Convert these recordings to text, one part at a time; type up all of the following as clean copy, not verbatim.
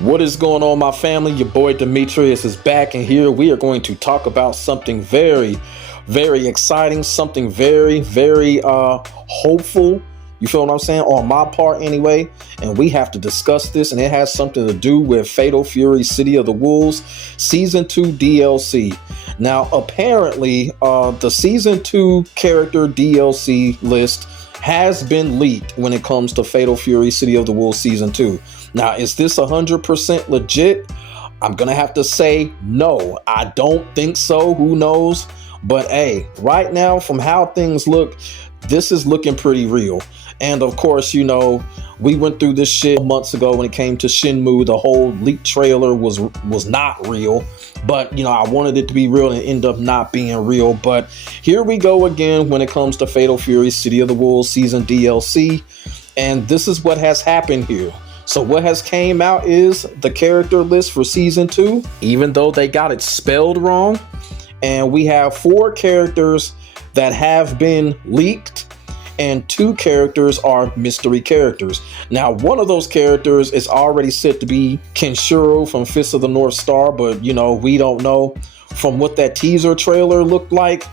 What is going on, my family? Your boy Demetrius is back, and here we are going to talk about something very exciting, something very hopeful. You feel what I'm saying? On my part anyway. And we have to discuss this, and it has something to do with Fatal Fury City of the Wolves Season 2 DLC. Now, apparently, the Season 2 character DLC list has been leaked when it comes to Fatal Fury City of the Wolves Season 2. Now, is this 100% legit? I'm going to have to say no. I don't think so. Who knows? But hey, right now, from how things look, this is looking pretty real. And of course, you know, we went through this shit months ago when it came to Shenmue. The whole leaked trailer was not real. But, you know, I wanted it to be real and it ended up not being real. But here we go again when it comes to Fatal Fury City of the Wolves Season DLC. And this is what has happened here. So what has came out is the character list for Season 2, even though they got it spelled wrong. And we have 4 characters that have been leaked, and 2 characters are mystery characters. Now, one of those characters is already said to be Kenshiro from Fist of the North Star, but, you know, we don't know. From what that teaser trailer looked like,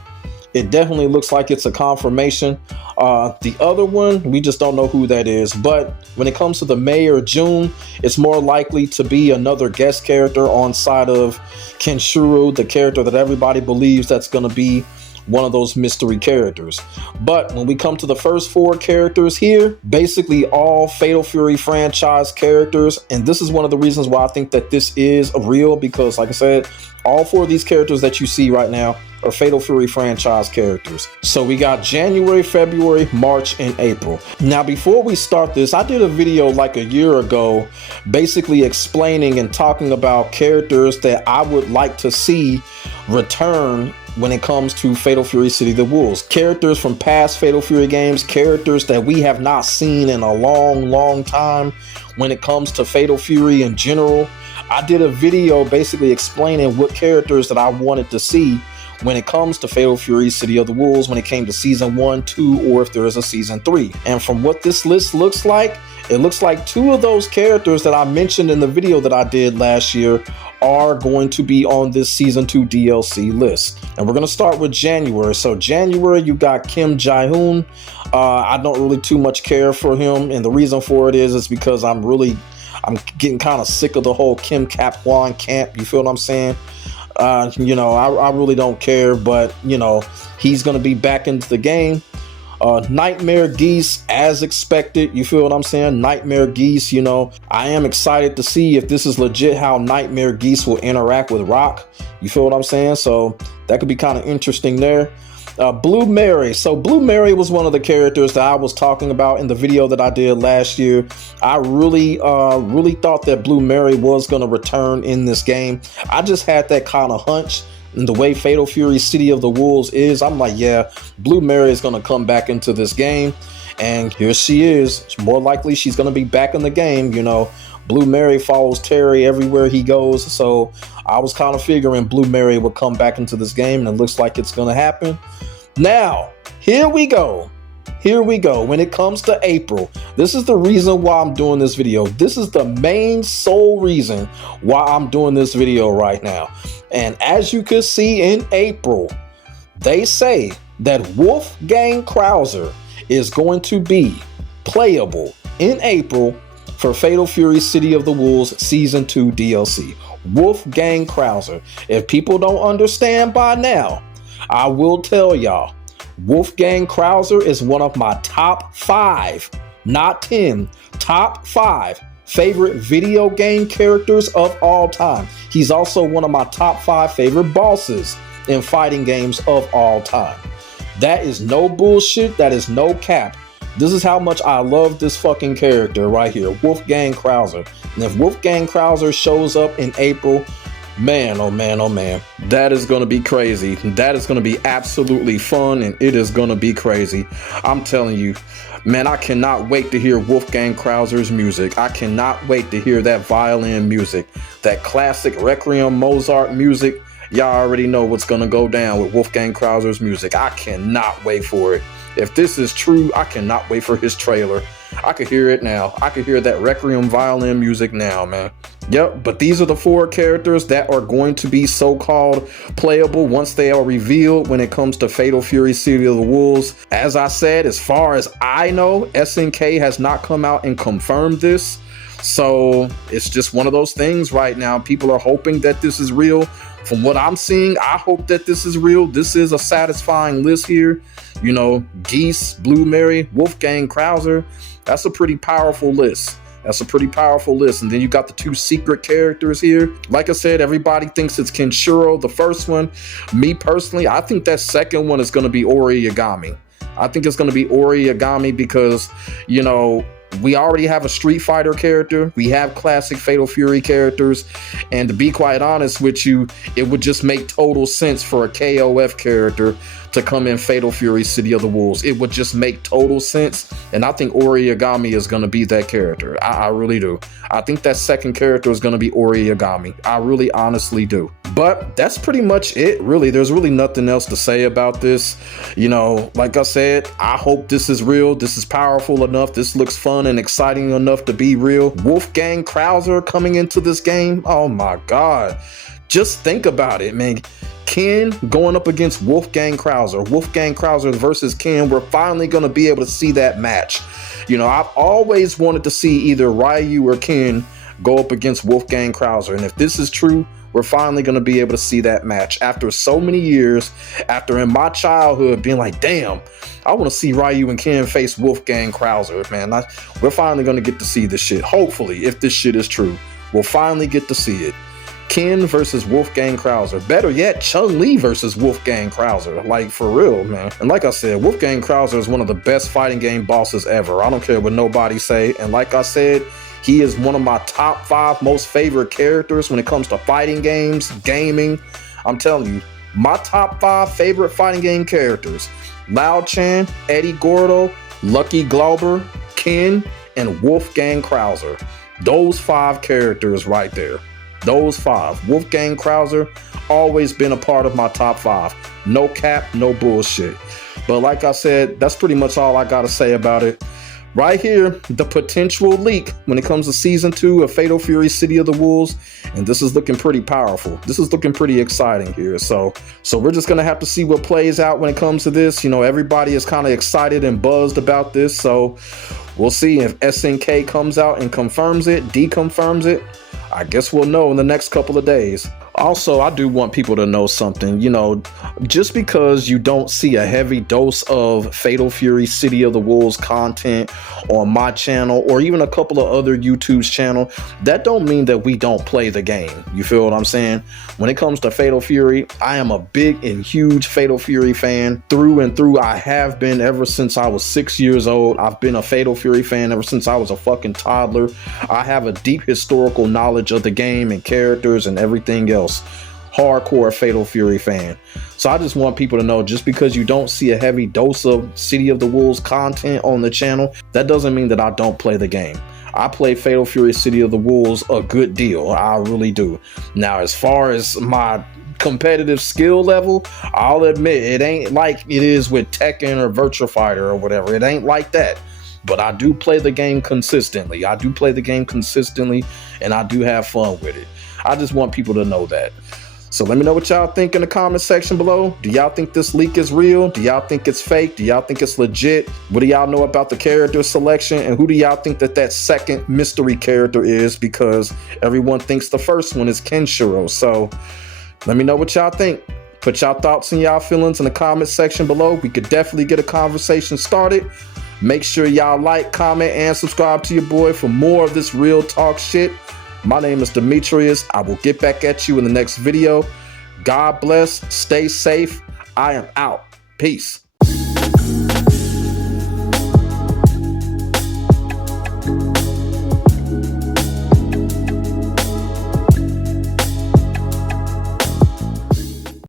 it definitely looks like it's a confirmation. The other one, we just don't know who that is. But when it comes to the May or June, it's more likely to be another guest character on side of Kenshiro, the character that everybody believes that's going to be one of those mystery characters. But when we come to the first 4 characters here, basically all Fatal Fury franchise characters. And this is one of the reasons why I think that this is real, because like I said, all 4 of these characters that you see right now are Fatal Fury franchise characters. So we got January, February, March, and April. Now, before we start this, I did a video like a year ago, basically explaining and talking about characters that I would like to see return when it comes to Fatal Fury City of the Wolves. Characters from past Fatal Fury games, characters that we have not seen in a long time when it comes to Fatal Fury in general. I did a video basically explaining what characters that I wanted to see when it comes to Fatal Fury City of the Wolves, when it came to Season 1, 2, or if there is a Season 3. And from what this list looks like, it looks like 2 of those characters that I mentioned in the video that I did last year are going to be on this Season 2 DLC list. And we're going to start with January. So January, you got Kim Jae-hoon. I don't really too much care for him. And the reason for it is because I'm getting kind of sick of the whole Kim Cap-Hwan camp. You feel what I'm saying? You know, I really don't care, but, you know, he's going to be back into the game. Nightmare Geese, as expected. You feel what I'm saying? Nightmare Geese, you know, I am excited to see if this is legit how Nightmare Geese will interact with Rock. You feel what I'm saying? So that could be kind of interesting there. Blue Mary. So Blue Mary was one of the characters that I was talking about in the video that I did last year. I really thought that Blue Mary was going to return in this game. I just had that kind of hunch. And the way Fatal Fury City of the Wolves is, I'm like, yeah, Blue Mary is going to come back into this game. And here she is. More likely she's going to be back in the game. You know, Blue Mary follows Terry everywhere he goes. So I was kind of figuring Blue Mary would come back into this game, and it looks like it's going to happen. Now, here we go. Here we go. When it comes to April, this is the reason why I'm doing this video. This is the main sole reason why I'm doing this video right now. And as you can see in April, they say that Wolfgang Krauser is going to be playable in April for Fatal Fury City of the Wolves Season 2 DLC. Wolfgang Krauser. If people don't understand by now, I will tell y'all. Wolfgang Krauser is one of my top 5, not 10, top 5 favorite video game characters of all time. He's also one of my top 5 favorite bosses in fighting games of all time. That is no bullshit. That is no cap. This is how much I love this fucking character right here, Wolfgang Krauser. And if Wolfgang Krauser shows up in April, man, oh man, oh man, that is going to be crazy. That is going to be absolutely fun, and it is going to be crazy. I'm telling you, man, I cannot wait to hear Wolfgang Krauser's music. I cannot wait to hear that violin music, that classic Requiem Mozart music. Y'all already know what's going to go down with Wolfgang Krauser's music. I cannot wait for it. If this is true, I cannot wait for his trailer. I could hear it now. I could hear that Requiem violin music now, man. Yep, but these are the 4 characters that are going to be so-called playable once they are revealed when it comes to Fatal Fury City of the Wolves. As I said, as far as I know, SNK has not come out and confirmed this. So it's just one of those things right now. People are hoping that this is real. From what I'm seeing, I hope that this is real. This is a satisfying list here. You know, Geese, Blue Mary, Wolfgang Krauser. That's a pretty powerful list. That's a pretty powerful list. And then you got the 2 secret characters here. Like I said, everybody thinks it's Kenshiro, the first one. Me personally, I think that second one is going to be Ori Yagami. I think it's going to be Ori Yagami because, you know, we already have a Street Fighter character. We have classic Fatal Fury characters. And to be quite honest with you, it would just make total sense for a KOF character to come in Fatal Fury City of the Wolves. It would just make total sense. And I think Ori Yagami is going to be that character. I really do. I think that second character is going to be Ori Yagami. I really honestly do. But that's pretty much it, really. There's really nothing else to say about this. You know, like I said, I hope this is real. This is powerful enough. This looks fun and exciting enough to be real. Wolfgang Krauser coming into this game. Oh my God. Just think about it, man. Ken going up against Wolfgang Krauser. Wolfgang Krauser versus Ken. We're finally going to be able to see that match. You know, I've always wanted to see either Ryu or Ken go up against Wolfgang Krauser. And if this is true, we're finally going to be able to see that match after so many years, after in my childhood being like, damn, I want to see Ryu and Ken face Wolfgang Krauser, man. We're finally going to get to see this shit. Hopefully, if this shit is true, we'll finally get to see it. Ken versus Wolfgang Krauser. Better yet, Chun-Li versus Wolfgang Krauser. Like, for real, man. And like I said, Wolfgang Krauser is one of the best fighting game bosses ever. I don't care what nobody say. And like I said, he is one of my top 5 most favorite characters when it comes to fighting games, gaming. I'm telling you, my top 5 favorite fighting game characters: Lao Chan, Eddie Gordo, Lucky Glauber, Ken, and Wolfgang Krauser. Those 5 characters right there. Those 5. Wolfgang Krauser, always been a part of my top 5. No cap, no bullshit. But like I said, that's pretty much all I got to say about it. Right here, the potential leak when it comes to Season 2 of Fatal Fury City of the Wolves. And this is looking pretty powerful. This is looking pretty exciting here. So we're just going to have to see what plays out when it comes to this. You know, everybody is kind of excited and buzzed about this. So we'll see if SNK comes out and confirms it, deconfirms it. I guess we'll know in the next couple of days. Also, I do want people to know something. You know, just because you don't see a heavy dose of Fatal Fury City of the Wolves content on my channel or even a couple of other YouTube's channel, that don't mean that we don't play the game. You feel what I'm saying? When it comes to Fatal Fury, I am a big and huge Fatal Fury fan through and through. I have been ever since I was 6 years old. I've been a Fatal Fury fan ever since I was a fucking toddler. I have a deep historical knowledge of the game and characters and everything else. Hardcore Fatal Fury fan. So I just want people to know, just because you don't see a heavy dose of City of the Wolves content on the channel, that doesn't mean that I don't play the game. I play Fatal Fury City of the Wolves a good deal. I really do. Now, as far as my competitive skill level, I'll admit it ain't like it is with Tekken or Virtua Fighter or whatever. It ain't like that. But I do play the game consistently. And I do have fun with it. I just want people to know that. So let me know what y'all think in the comment section below. Do y'all think this leak is real? Do y'all think it's fake? Do y'all think it's legit? What do y'all know about the character selection? And who do y'all think that second mystery character is? Because everyone thinks the first one is Kenshiro. So let me know what y'all think. Put y'all thoughts and y'all feelings in the comment section below. We could definitely get a conversation started. Make sure y'all like, comment, and subscribe to your boy for more of this real talk shit. My name is Demetrius. I will get back at you in the next video. God bless. Stay safe. I am out. Peace.